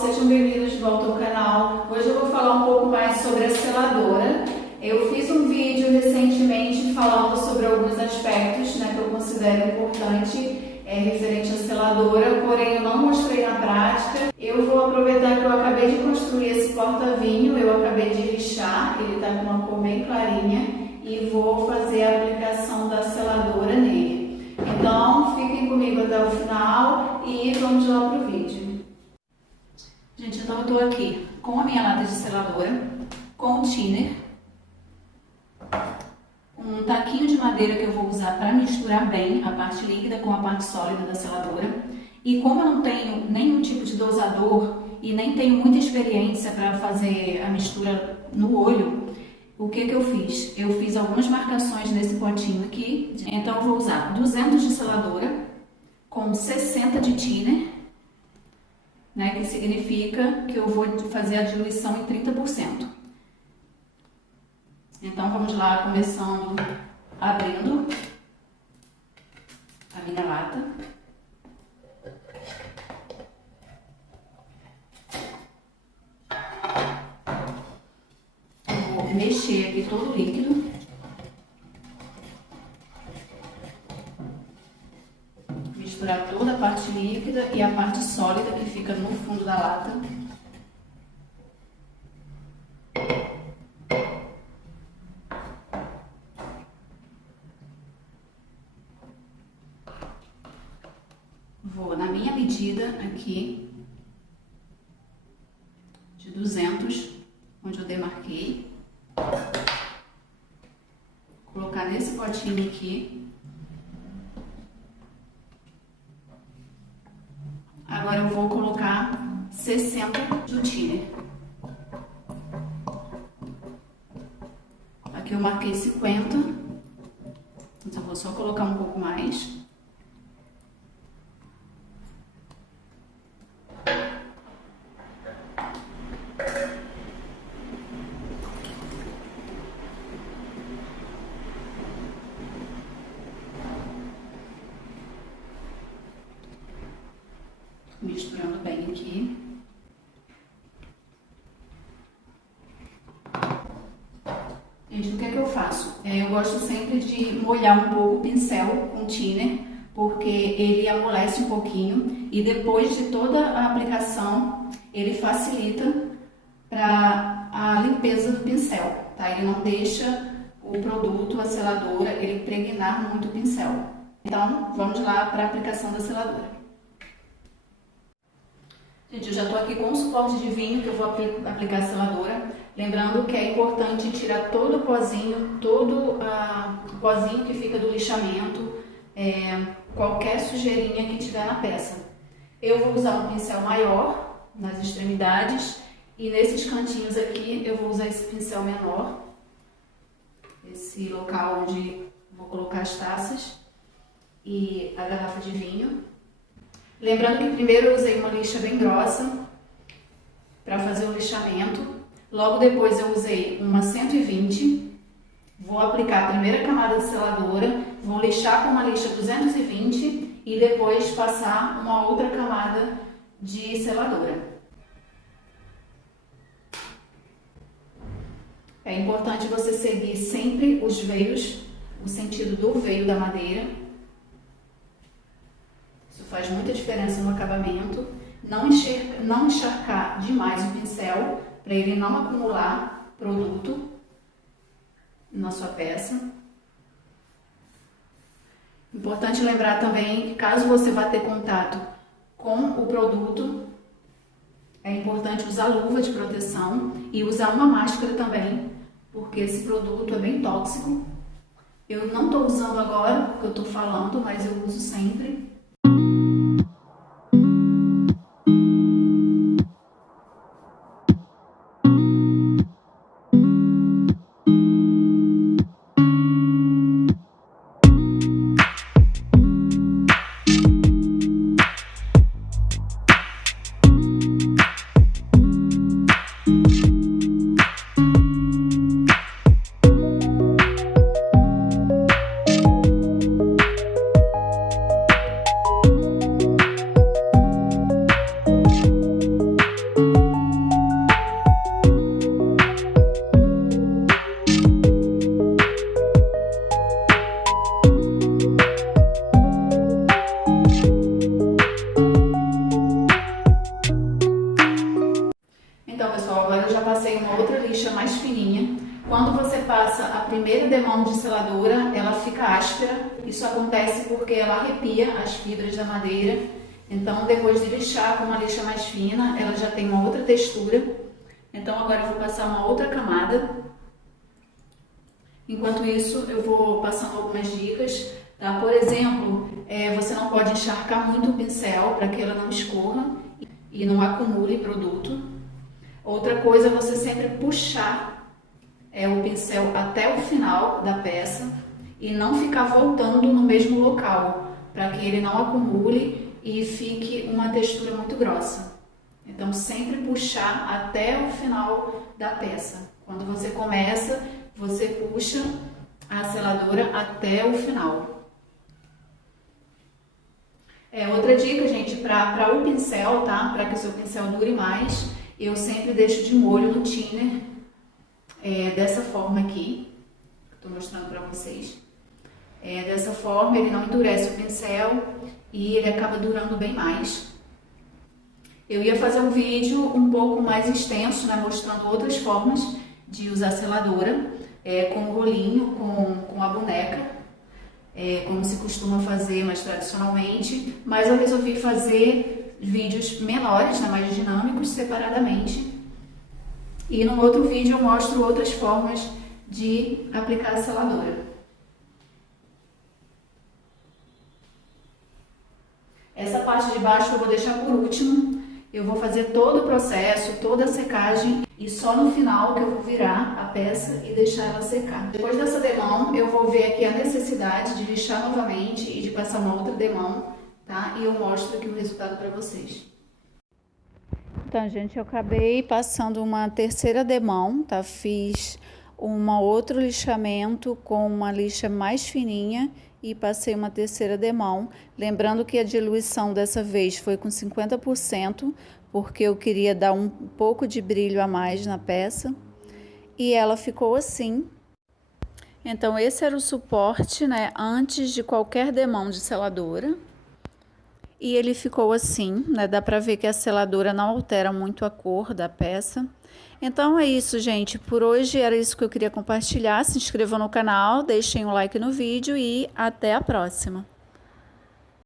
sejam bem-vindos de volta ao canal. Hoje eu vou falar um pouco mais sobre a seladora. Eu fiz um vídeo recentemente falando sobre alguns aspectos, que eu considero importante referente à seladora, porém eu não mostrei na prática. Eu vou aproveitar que eu acabei de construir esse porta-vinho, eu acabei de lixar, ele está com uma cor bem clarinha e vou fazer a aplicação da seladora nele. Então fiquem comigo até o final e vamos lá para o vídeo. Gente, então eu estou aqui com a minha lata de seladora, com o thinner, um taquinho de madeira que eu vou usar para misturar bem a parte líquida com a parte sólida da seladora. E como eu não tenho nenhum tipo de dosador e nem tenho muita experiência para fazer a mistura no olho, o que eu fiz? Eu fiz algumas marcações nesse potinho aqui. Então eu vou usar 200 de seladora com 60 de thinner, que significa que eu vou fazer a diluição em 30%. Então vamos lá, começando abrindo a minha lata. Vou mexer aqui todo o líquido. Misturar toda a parte líquida e a parte sólida que fica no fundo da lata. Vou na minha medida aqui de 200, onde eu demarquei, colocar nesse potinho aqui. Agora eu vou colocar 60 do thinner. Aqui eu marquei 50, então eu vou só colocar um pouco mais. Misturando bem aqui. Gente, o que é que eu faço? Eu gosto sempre de molhar um pouco o pincel com thinner, porque ele amolece um pouquinho e depois de toda a aplicação, ele facilita para a limpeza do pincel, tá? Ele não deixa o produto, a seladora, ele impregnar muito o pincel. Então, vamos lá para a aplicação da seladora. Gente, eu já estou aqui com o suporte de vinho que eu vou aplicar a seladora. Lembrando que é importante tirar todo o pozinho, o pozinho que fica do lixamento, qualquer sujeirinha que tiver na peça. Eu vou usar um pincel maior nas extremidades e nesses cantinhos aqui eu vou usar esse pincel menor, esse local onde vou colocar as taças e a garrafa de vinho. Lembrando que primeiro eu usei uma lixa bem grossa para fazer o lixamento. Logo depois eu usei uma 120. Vou aplicar a primeira camada de seladora, vou lixar com uma lixa 220 e depois passar uma outra camada de seladora. É importante você seguir sempre os veios, o sentido do veio da madeira. Faz muita diferença no acabamento. Não encharcar demais o pincel, para ele não acumular produto na sua peça. Importante lembrar também que caso você vá ter contato com o produto, é importante usar luva de proteção e usar uma máscara também, porque esse produto é bem tóxico. Eu não estou usando agora, porque eu estou falando, mas eu uso sempre. mais fininha. Quando você passa a primeira demão de seladora, ela fica áspera. Isso acontece porque ela arrepia as fibras da madeira. Então, depois de lixar com uma lixa mais fina, ela já tem uma outra textura. Então, agora eu vou passar uma outra camada. Enquanto isso, eu vou passando algumas dicas. Tá? Por exemplo, você não pode encharcar muito o pincel para que ela não escorra e não acumule produto. Outra coisa é você sempre puxar o pincel até o final da peça e não ficar voltando no mesmo local, para que ele não acumule e fique uma textura muito grossa. Então, sempre puxar até o final da peça. Quando você começa, você puxa a seladora até o final. Outra dica, gente, para o pincel, tá? Para que o seu pincel dure mais, eu sempre deixo de molho no thinner, dessa forma aqui, que estou mostrando para vocês. Dessa forma ele não endurece o pincel e ele acaba durando bem mais. Eu ia fazer um vídeo um pouco mais extenso, né, mostrando outras formas de usar seladora, com o rolinho, com a boneca, como se costuma fazer mais tradicionalmente, mas eu resolvi fazer vídeos menores, né, mais dinâmicos, separadamente. E no outro vídeo eu mostro outras formas de aplicar a seladora. Essa parte de baixo eu vou deixar por último. Eu vou fazer todo o processo, toda a secagem e só no final que eu vou virar a peça e deixar ela secar. Depois dessa demão, eu vou ver aqui a necessidade de lixar novamente e de passar uma outra demão, tá? E eu mostro aqui o resultado para vocês. Então, gente, eu acabei passando uma terceira demão, tá? Fiz outro lixamento com uma lixa mais fininha e passei uma terceira demão. Lembrando que a diluição dessa vez foi com 50%, porque eu queria dar um pouco de brilho a mais na peça. E ela ficou assim. Então, esse era o suporte, né, antes de qualquer demão de seladora. E ele ficou assim, né? Dá pra ver que a seladora não altera muito a cor da peça. Então é isso, gente. Por hoje era isso que eu queria compartilhar. Se inscrevam no canal, deixem um like no vídeo e até a próxima.